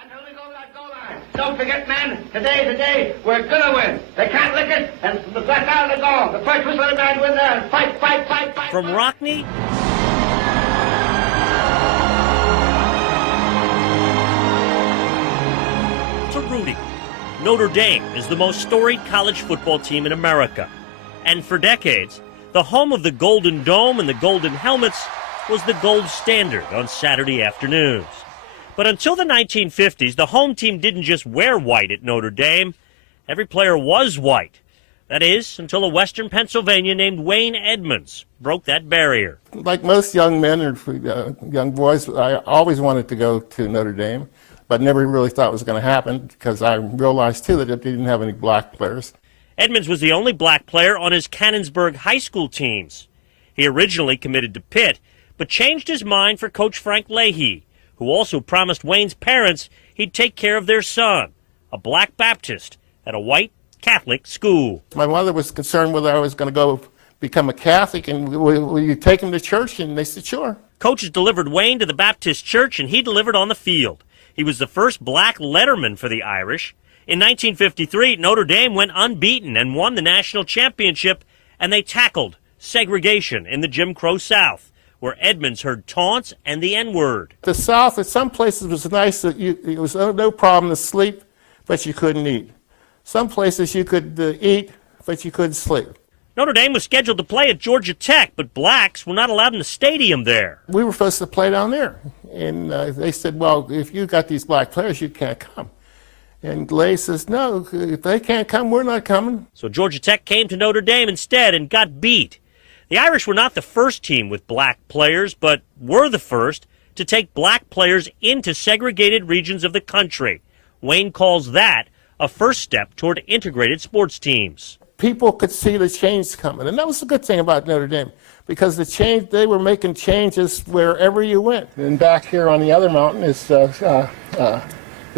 Until we go that goal line. Don't forget, man, today, we're gonna win. They can't lick it, and that's out of the goal. The first whistle of the man win there, and fight. From Rockney to Rudy, Notre Dame is the most storied college football team in America. And for decades, the home of the Golden Dome and the Golden Helmets was the gold standard on Saturday afternoons. But until the 1950s, the home team didn't just wear white at Notre Dame. Every player was white. That is, until a Western Pennsylvania named Wayne Edmunds broke that barrier. Like most young men or young boys, I always wanted to go to Notre Dame, but never really thought it was going to happen because I realized, too, that it didn't have any black players. Edmunds was the only black player on his Canonsburg high school teams. He originally committed to Pitt, but changed his mind for Coach Frank Leahy, who also promised Wayne's parents he'd take care of their son, a black Baptist, at a white Catholic school. My mother was concerned whether I was going to go become a Catholic, and will you take him to church? And they said, sure. Coaches delivered Wayne to the Baptist church, and he delivered on the field. He was the first black letterman for the Irish. In 1953, Notre Dame went unbeaten and won the national championship, and they tackled segregation in the Jim Crow South, where Edmunds heard taunts and the N-word. The South, at some places, was nice. It was no problem to sleep, but you couldn't eat. Some places you could eat, but you couldn't sleep. Notre Dame was scheduled to play at Georgia Tech, but blacks were not allowed in the stadium there. We were supposed to play down there. And they said, well, if you got these black players, you can't come. And Lay says, no, if they can't come, we're not coming. So Georgia Tech came to Notre Dame instead and got beat. The Irish were not the first team with black players, but were the first to take black players into segregated regions of the country. Wayne calls that a first step toward integrated sports teams. People could see the change coming, and that was the good thing about Notre Dame, because they were making changes wherever you went. And back here on the other mountain is the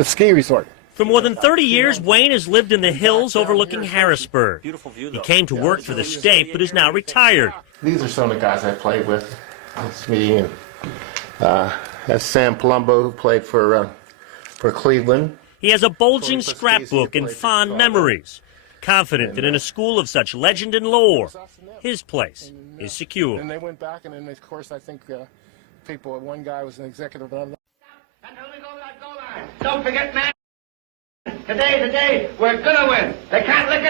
ski resort. For more than 30 years, Wayne has lived in the hills overlooking Harrisburg. He came to work for the state, but is now retired. These are some of the guys I played with. That's me, and that's Sam Palumbo, who played for Cleveland. He has a bulging scrapbook and fond memories, confident that in a school of such legend and lore, his place is secure. And they went back, and then, of course, I think one guy was an executive. Until we go that goal line. Don't forget, man, today, we're gonna win. They can't lick it.